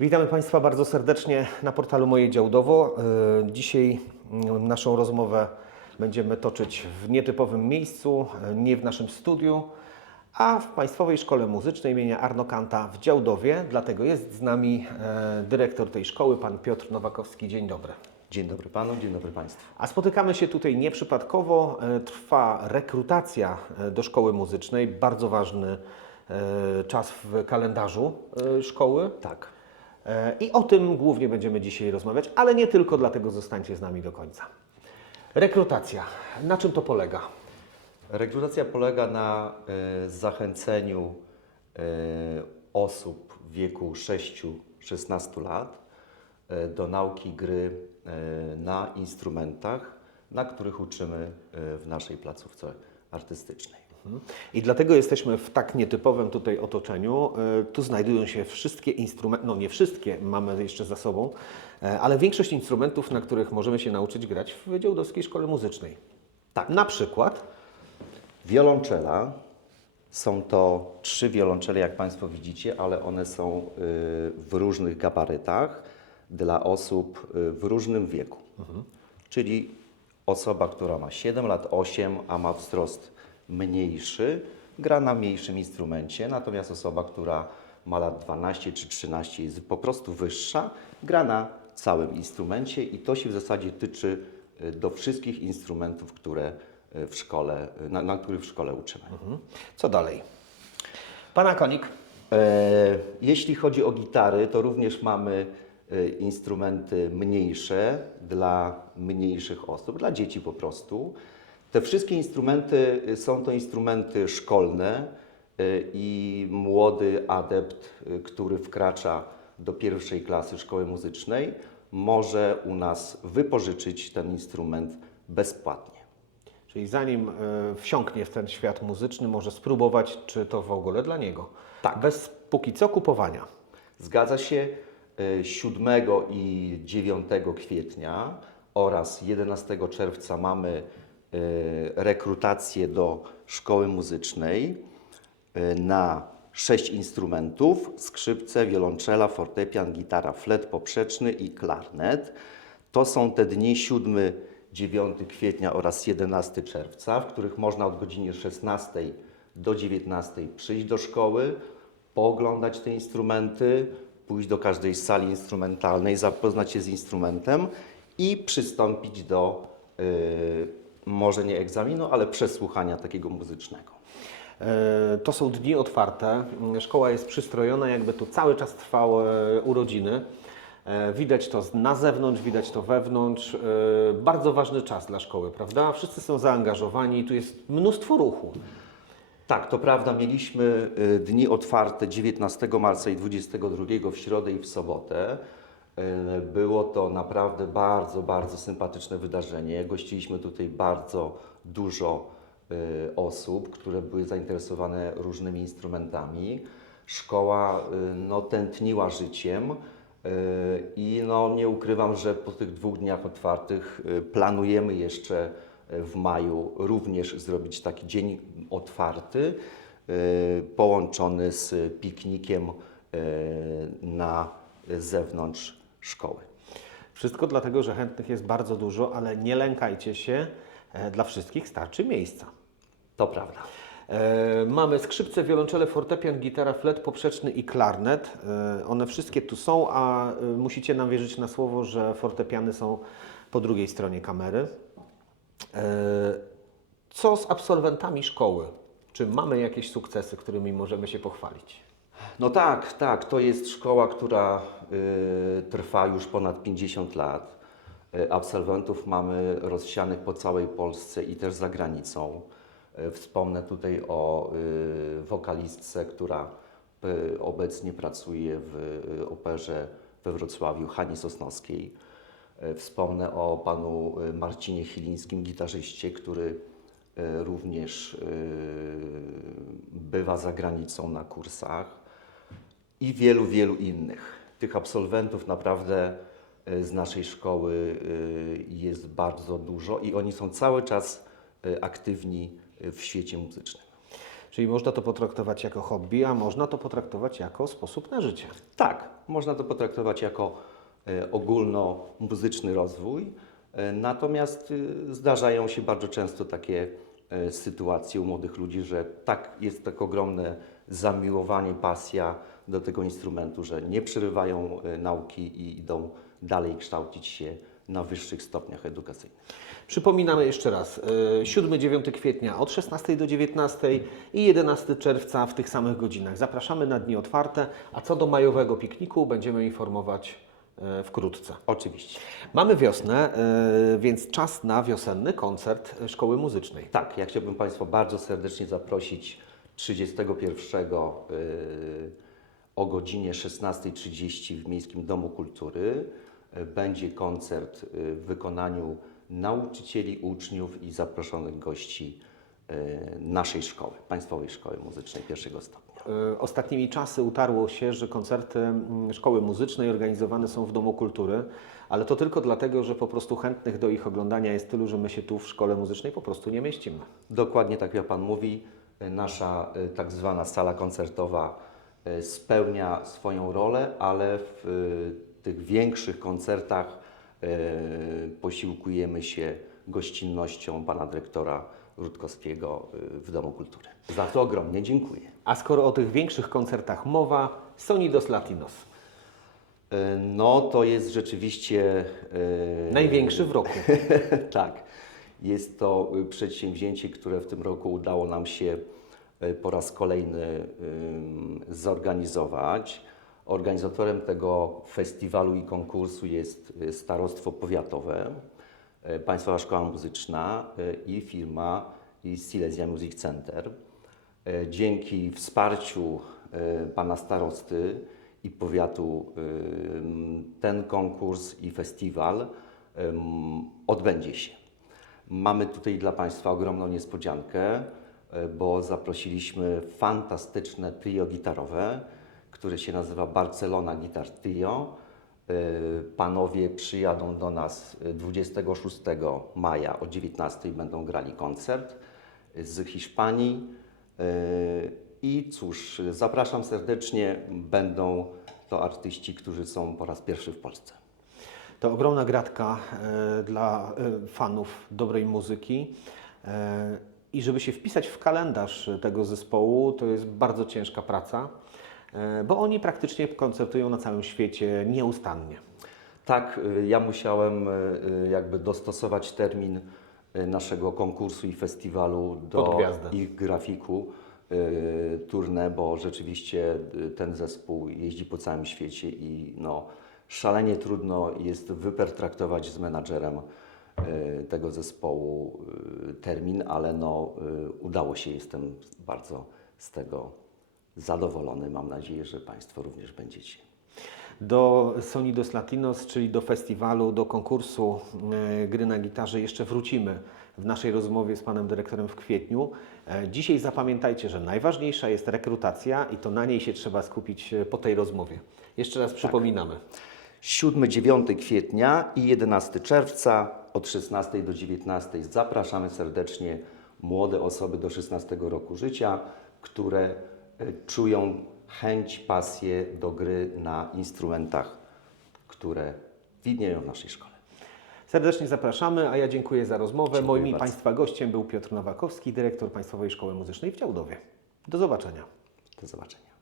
Witamy Państwa bardzo serdecznie na portalu Moje Działdowo. E, Dzisiaj mm, naszą rozmowę będziemy toczyć w nietypowym miejscu, e, nie w naszym studiu, a w Państwowej Szkole Muzycznej imienia Arno Kanta w Działdowie. Dlatego jest z nami e, dyrektor tej szkoły, pan Piotr Nowakowski. Dzień dobry. Dzień dobry panu, dzień dobry państwu. A spotykamy się tutaj nieprzypadkowo. Trwa rekrutacja do szkoły muzycznej, bardzo ważny czas w kalendarzu szkoły. Tak. E, I o tym głównie będziemy dzisiaj rozmawiać, ale nie tylko, dlatego zostańcie z nami do końca. Rekrutacja. Na czym to polega? Rekrutacja polega na e, zachęceniu e, osób w wieku 6-16 lat e, do nauki gry e, na instrumentach, na których uczymy e, w naszej placówce artystycznej. I dlatego jesteśmy w tak nietypowym tutaj otoczeniu. E, Tu znajdują się wszystkie instrumenty, no nie wszystkie mamy jeszcze za sobą, e, ale większość instrumentów, na których możemy się nauczyć grać w Działdowskiej Szkole Muzycznej. Tak. Na przykład Wiolonczela. Są to trzy wiolonczele, jak Państwo widzicie, ale one są y, w różnych gabarytach dla osób y, w różnym wieku. Czyli osoba, która ma 7 lat, 8, a ma wzrost mniejszy, gra na mniejszym instrumencie, natomiast osoba, która ma lat 12 czy 13 jest po prostu wyższa, gra na całym instrumencie i to się w zasadzie tyczy y, do wszystkich instrumentów, które y, w szkole, y, na, na których w szkole uczymy. co dalej? Pana konik. E, Jeśli chodzi o gitary, to również mamy instrumenty mniejsze dla mniejszych osób, dla dzieci po prostu. Te wszystkie instrumenty e, są to instrumenty szkolne e, i młody adept, e, który wkracza do pierwszej klasy szkoły muzycznej, może u nas wypożyczyć ten instrument bezpłatnie. Czyli zanim wsiąknie w ten świat muzyczny, może spróbować, czy to w ogóle dla niego. Tak. Bez póki co kupowania. Zgadza się. e, 7 i 9 kwietnia oraz 11 czerwca mamy rekrutację do szkoły muzycznej e, na sześć instrumentów: skrzypce, wiolonczela, fortepian, gitara, flet poprzeczny i klarnet. To są te dni 7, 9 kwietnia oraz 11 czerwca, w których można od godziny 16 do 19 przyjść do szkoły, pooglądać te instrumenty, pójść do każdej sali instrumentalnej, zapoznać się z instrumentem i przystąpić do y, może nie egzaminu, ale przesłuchania takiego muzycznego. E, To są dni otwarte. Szkoła jest przystrojona, jakby tu cały czas trwały urodziny. E, Widać to na zewnątrz, widać to wewnątrz. E, Bardzo ważny czas dla szkoły, prawda? Wszyscy są zaangażowani, tu jest mnóstwo ruchu. Tak, to prawda, mieliśmy y, dni otwarte 19 marca i 22 w środę i w sobotę. Y, Było to naprawdę bardzo, bardzo sympatyczne wydarzenie. Gościliśmy tutaj bardzo dużo y, osób, które były zainteresowane różnymi instrumentami. Szkoła y, no, tętniła życiem. I no, nie ukrywam, że po tych dwóch dniach otwartych planujemy jeszcze w maju również zrobić taki dzień otwarty, połączony z piknikiem na zewnątrz szkoły. Wszystko dlatego, że chętnych jest bardzo dużo, ale nie lękajcie się, e, dla wszystkich starczy miejsca. To prawda. E, Mamy skrzypce, wiolonczele, fortepian, gitara, flet poprzeczny i klarnet. E, One wszystkie tu są, a e, musicie nam wierzyć na słowo, że fortepiany są po drugiej stronie kamery. E, Co z absolwentami szkoły? Czy mamy jakieś sukcesy, którymi możemy się pochwalić? No tak, tak. To jest szkoła, która y, trwa już ponad 50 lat. Y, absolwentów mamy rozsianych po całej Polsce i też za granicą. Y, wspomnę tutaj o y, wokalistce, która y, obecnie pracuje w y, operze we Wrocławiu, Hani Sosnowskiej. Y, Wspomnę o panu y, Marcinie Chilińskim, gitarzyście, który y, również y, bywa za granicą na kursach i wielu, wielu innych. Tych absolwentów naprawdę y, z naszej szkoły y, jest bardzo dużo i oni są cały czas y, aktywni w świecie muzycznym. Czyli można to potraktować jako hobby, a można to potraktować jako sposób na życie. Tak, można to potraktować jako e, ogólnomuzyczny rozwój, e, natomiast e, zdarzają się bardzo często takie e, sytuacje u młodych ludzi, że tak jest tak ogromne zamiłowanie, pasja do tego instrumentu, że nie przerywają e, nauki i idą dalej kształcić się na wyższych stopniach edukacyjnych. Przypominamy jeszcze raz, y, 7-9 kwietnia od 16 do 19 i 11 czerwca w tych samych godzinach. Zapraszamy na dni otwarte, a co do majowego pikniku będziemy informować y, wkrótce. Oczywiście. Mamy wiosnę, więc czas na wiosenny koncert Szkoły Muzycznej. Tak, ja chciałbym Państwa bardzo serdecznie zaprosić 31 y, o godzinie 16.30 w Miejskim Domu Kultury. Y, Będzie koncert y, w wykonaniu nauczycieli, uczniów i zaproszonych gości y, naszej szkoły, Państwowej Szkoły Muzycznej pierwszego stopnia. Ostatnimi czasy utarło się, że koncerty Szkoły Muzycznej organizowane są w Domu Kultury, ale to tylko dlatego, że po prostu chętnych do ich oglądania jest tylu, że my się tu w Szkole Muzycznej po prostu nie mieścimy. Dokładnie tak jak Pan mówi, nasza tak zwana sala koncertowa spełnia swoją rolę, ale w y, tych większych koncertach y, posiłkujemy się gościnnością Pana Dyrektora Rutkowskiego w Domu Kultury. Za to ogromnie dziękuję. A skoro o tych większych koncertach mowa, Sonidos Latinos. No to jest rzeczywiście... Największy w roku. tak. Jest to przedsięwzięcie, które w tym roku udało nam się po raz kolejny zorganizować. Organizatorem tego festiwalu i konkursu jest y, Starostwo Powiatowe, y, Państwowa Szkoła Muzyczna y, i firma Silesia Music Center. Dzięki wsparciu pana starosty i powiatu ten konkurs i festiwal odbędzie się. Mamy tutaj dla Państwa ogromną niespodziankę, bo zaprosiliśmy fantastyczne trio gitarowe, które się nazywa Barcelona Guitar Trio. Y, Panowie przyjadą do nas y, 26 maja o 19 będą grali koncert z Hiszpanii. I cóż, zapraszam serdecznie. Będą to artyści, którzy są po raz pierwszy w Polsce. To ogromna gratka e, dla e, fanów dobrej muzyki. E, I żeby się wpisać w kalendarz tego zespołu, to jest bardzo ciężka praca, e, bo oni praktycznie koncertują na całym świecie nieustannie. Tak, y, ja musiałem jakby dostosować termin naszego konkursu i festiwalu do ich grafiku tournée, bo rzeczywiście ten zespół jeździ po całym świecie i no, szalenie trudno jest wypertraktować z menadżerem tego zespołu y, termin, ale no, y, udało się, jestem bardzo z tego zadowolony. Mam nadzieję, że Państwo również będziecie. Do Sonidos Latinos, czyli do festiwalu, do konkursu gry na gitarze jeszcze wrócimy w naszej rozmowie z panem dyrektorem w kwietniu. E, Dzisiaj zapamiętajcie, że najważniejsza jest rekrutacja i to na niej się trzeba skupić e, po tej rozmowie. Jeszcze raz przypominamy. 7-9 kwietnia i 11 czerwca od 16 do 19 zapraszamy serdecznie młode osoby do 16 roku życia, które e, czują chęć, pasję do gry na instrumentach, które widnieją w naszej szkole. Serdecznie zapraszamy, a ja dziękuję za rozmowę. Dziękuję Moim i bardzo. Państwa gościem był Piotr Nowakowski, dyrektor Państwowej Szkoły Muzycznej w Działdowie. Do zobaczenia. Do zobaczenia.